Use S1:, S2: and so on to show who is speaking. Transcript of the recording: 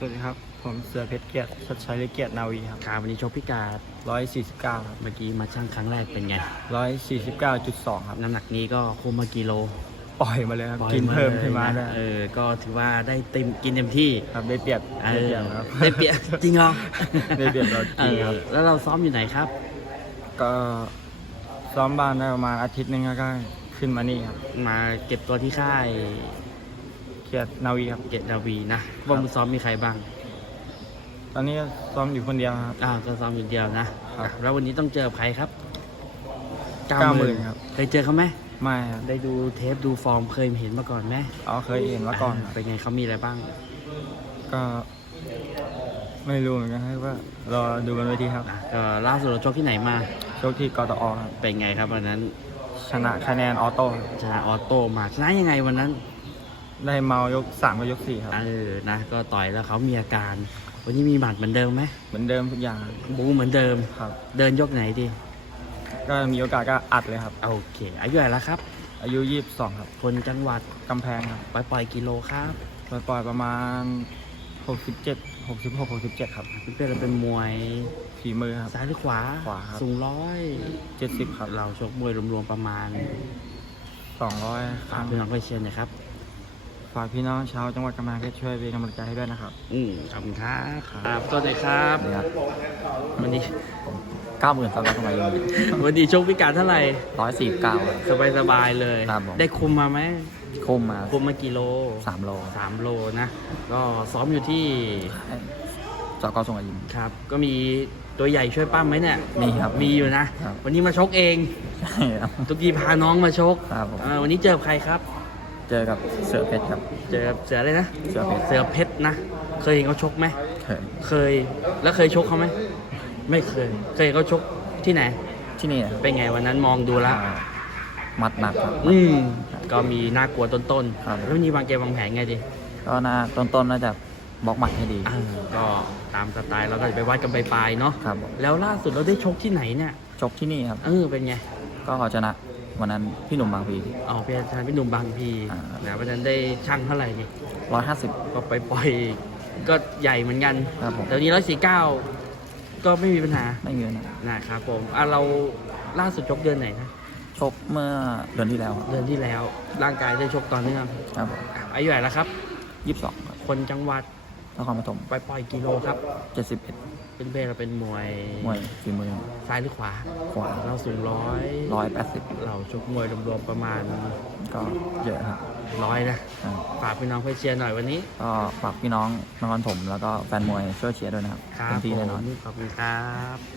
S1: สวัสดีครับผมเสือเพชรเกียรติชัดชัยฤทธิ์เกียรตินาวีครับ
S2: ครับวันนี้ชกพิกัด
S1: 149ครับ
S2: เมื่อกี้มาชั่งครั้งแรกเป็นไง
S1: 149.2ครับ
S2: น้ำหนักนี้ก็คุมมากิโล
S1: ปล่อยมาเลยครับ
S2: ปล่อย
S1: กินเพิ่ม
S2: ลย
S1: ขึ้นมา
S2: นะ
S1: ได้
S2: ก็ถือว่าได้เต็มกินเต็มที่
S1: ครับได้เปรียบ
S2: เอ
S1: ได้
S2: อ
S1: เปรียบครับ
S2: ได้เปรียบจริงเหรอ
S1: ได้เปรียบเราจริงครับ
S2: แล้วเราซ้อมอยู่ไหนครับ
S1: ก็ซ้อมบ้านได้ประมาณอาทิตย์หนึงแล้วก็ขึ้นมานี่ครับ
S2: มาเก็บตัวที่ค่าย
S1: เกียรตินาวีครับ
S2: เกตดาวีนะว่ามือซ้อมมีใครบ้าง
S1: ตอนนี้ก็ซ้อมอยู่คนเดียวครับ
S2: ก็ซ้อมอยู่เดียวนะครับ แล้ววันนี้ต้องเจอใครครับ
S1: 90,000ครับ
S2: เคยเจอเขาไหม
S1: ไม่ครับ
S2: ได้ดูเทปดูฟอร์มเคยเห็นมาก่อนไหม
S1: เคยเห็นมาก่อน
S2: เป็นไงเขามีอะไรบ้าง
S1: ก็ไม่รู้เหมือนกันครับว่ารอดูกันเวทีครับ
S2: ก็ล่าสุดเราชกที่ไหนมา
S1: โชคที่กตอครับ
S2: เป็นไงครับวันนั้น
S1: ชนะคะแนนออโต้ครับ
S2: ชนะออโต้มาชนะยังไงวันนั้น
S1: ได้เมายก3กับยก4ครับ
S2: นะก็ต่อยแล้วเขามีอาการ วันนี้มีหมัดเหมือนเดิมไหม
S1: เหมือนเดิมทุกอย่าง
S2: บูเหมือนเดิม
S1: ครับ
S2: เดินยกไหนดี
S1: ก็มีโอกาสก็อัดเลยครับ
S2: โอเคอายุเท่าไหร่แล้วครับ
S1: อายุ22ครับ
S2: คนจังหวัด
S1: กำแพงครับ
S2: ปล่อยกิโลครับ
S1: ปล่อยประมาณ67 66 67ครับ
S2: เพื่อนเราเป็นมวย
S1: ฝีมือครับ
S2: ซ้ายหรือขวา
S1: ขวาครับ
S2: สูง
S1: 70ครับ
S2: เราชกมวยรวมๆประมาณ
S1: 200ค
S2: ฝา
S1: รั้
S2: ก
S1: ง
S2: พี่น้องไปเชียร์หน่อยครับ
S1: ฝากพี่น้องชาวจังหวัดกำแพงเพชรช่วยเป็นกำลังใจให้ด้วยนะครับ
S2: ขอบคุณครับตัวไหนครับ
S1: นี่ครับ
S2: วันนี้
S1: 90,000สำหรับสมัยนี้
S2: วันนี้ชกพิการเท่าไหร่
S1: 149
S2: สบายๆเลย
S1: ครับผม
S2: ได้คุมมาไหม
S1: คุมมา
S2: คุมมากี่โล
S1: 3 โล
S2: 3 โลนะ ก็ซ้อมอยู่ที่
S1: จอกอส่งอายิม
S2: ครับ ก็มีตัวใหญ่ช่วยปั้มไหมเนี่ย
S1: มีครับ
S2: มีอยู่นะ
S1: ครับ
S2: วันนี้มาชกเอง
S1: ใช่ครับ
S2: ทุกทีพาน้องมาชก
S1: ครับผม
S2: วันนี้เจอใครครับ
S1: เจอกับเสือเพชรครับ
S2: เจอเสืออะไรนะ
S1: เสือเพชร
S2: เสือเพชรนะ เคยเห็นเขาชกไหม
S1: เคย
S2: เคย แล้วเคยชกเขาไหม ไม่เคย เคยเห็นเขาชกที่ไหน
S1: ที่นี่ครับ
S2: เป็นไงวันนั้นมองดูแล้ว
S1: มัดหนักครับ
S2: ก็มีน่ากลัวต้น
S1: ครับ
S2: ๆแล้ววันนี้วางเกมวางแผนไงดี
S1: ก็น่าต้นๆน่าจะบล็อกหมัดให้ดี
S2: ก็ตามสไตล์เราก็จะไปวัดกันปลายๆเนาะ
S1: ครับผม
S2: แล้วล่าสุดเราได้ชกที่ไหนเนี่ย
S1: ชกที่นี่ครับ
S2: เป็นไง
S1: ก็ชนะวันนั้นพี่หนุ่มบางพี
S2: เป็นอาจารย์พี่หนุ่มบางพี
S1: อ่า
S2: นะวันนั้นได้ช่างเท่าไหร่นี่
S1: 150
S2: ก็ไปปล่อยก็ใหญ่เหมือนกัน
S1: ครับผม
S2: แต่วันนี้149ก็ไม่มีปัญหา
S1: ไม่มีนะ
S2: นะครับผมเราล่าสุดชกเดือนไหนนะ
S1: ชกเมื่อเดือนที่แล้วครับ
S2: เดือนที่แล้ว ร่างกายได้ชกต่อเนื่อง
S1: ครับผม
S2: อายุเท่าไหร่แล้วครับ
S1: 22ครับ
S2: คนจังหวัด
S1: นครปฐม
S2: ไปปล่อยกิโลครับ
S1: 71
S2: เป็นเบเราเป็นมวย
S1: มวยฝีมือ
S2: ซ้ายหรือขวา
S1: ขวา
S2: เราสูง
S1: 180
S2: เราชกมวยรวมๆประมาณ
S1: ก็เยอะครับ
S2: 100นะ
S1: อ่า
S2: ฝากพี่น้องเพื่อเชียร์หน่อยวันนี้
S1: ก็ฝากพี่น้องนครปฐมแล้วก็แฟนมวยช่วยเชียร์ด้วยนะครับ
S2: ครั
S1: เต็
S2: บ
S1: มที่แน่นอน
S2: ขอบคุณครับ